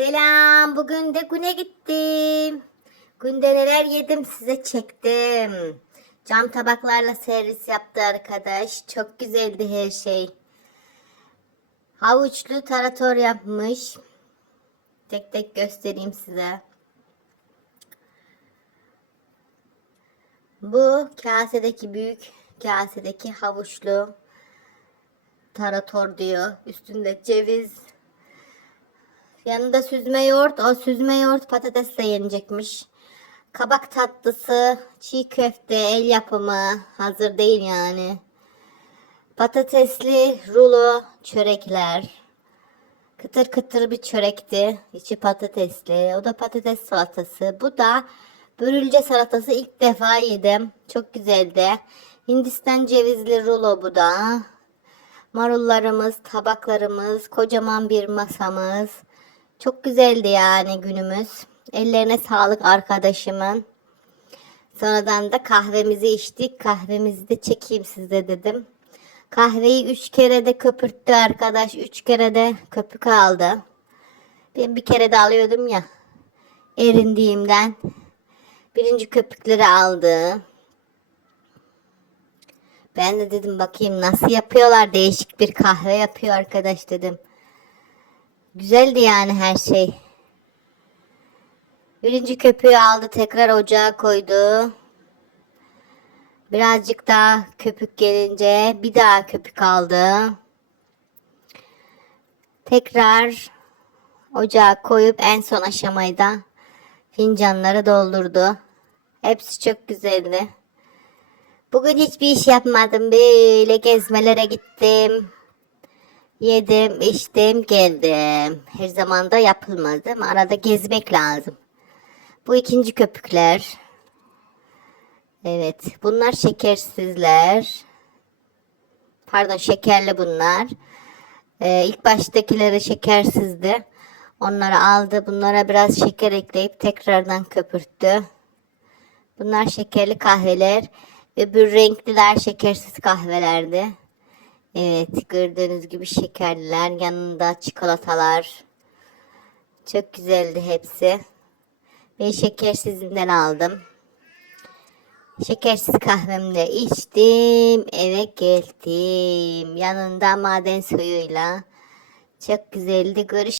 Selam. Bugün de güne gittim. Günde neler yedim size çektim. Cam tabaklarla servis yaptı arkadaş. Çok güzeldi her şey. Havuçlu tarator yapmış. Tek tek göstereyim size. Bu kasedeki büyük kasedeki havuçlu tarator diyor. Üstünde ceviz, Yanında süzme yoğurt. O süzme yoğurt patatesle yenecekmiş. Kabak tatlısı, çiğ köfte, el yapımı. Hazır değil yani. Patatesli rulo çörekler. Kıtır kıtır bir çörekti. İçi patatesli. O da patates salatası. Bu da börülce salatası. ilk defa yedim. Çok güzeldi. Hindistan cevizli rulo bu da. Marullarımız, tabaklarımız, kocaman bir masamız. Çok güzeldi yani günümüz. Ellerine sağlık arkadaşımın. Sonradan da kahvemizi içtik. Kahvemizi de çekeyim size dedim. Kahveyi üç kere de köpürttü arkadaş. Üç kere de köpük aldı. Ben bir kere de alıyordum ya. Erindiğimden. Birinci köpükleri aldı. Ben de dedim bakayım nasıl yapıyorlar. Değişik bir kahve yapıyor arkadaş dedim. Güzeldi yani her şey. Birinci köpüğü aldı tekrar ocağa koydu. Birazcık daha köpük gelince bir daha köpük aldı. Tekrar ocağa koyup en son aşamayı da fincanları doldurdu. Hepsi çok güzeldi. Bugün hiçbir iş yapmadım. Böyle gezmelere gittim. Yedim, içtim, geldim. Her zaman da yapılmaz değil? Arada gezmek lazım. Bu ikinci köpükler. Evet, bunlar şekersizler. Pardon, şekerli bunlar. Ee, ilk baştakileri şekersizdi. Onları aldı. Bunlara biraz şeker ekleyip tekrardan köpürttü. Bunlar şekerli kahveler. Öbür renkliler şekersiz kahvelerdi. Evet gördüğünüz gibi şekerliler yanında çikolatalar. Çok güzeldi hepsi. Ben şekersizinden aldım. Şekersiz kahvemi de içtim. Eve geldim. Yanında maden suyuyla. Çok güzeldi. Görüş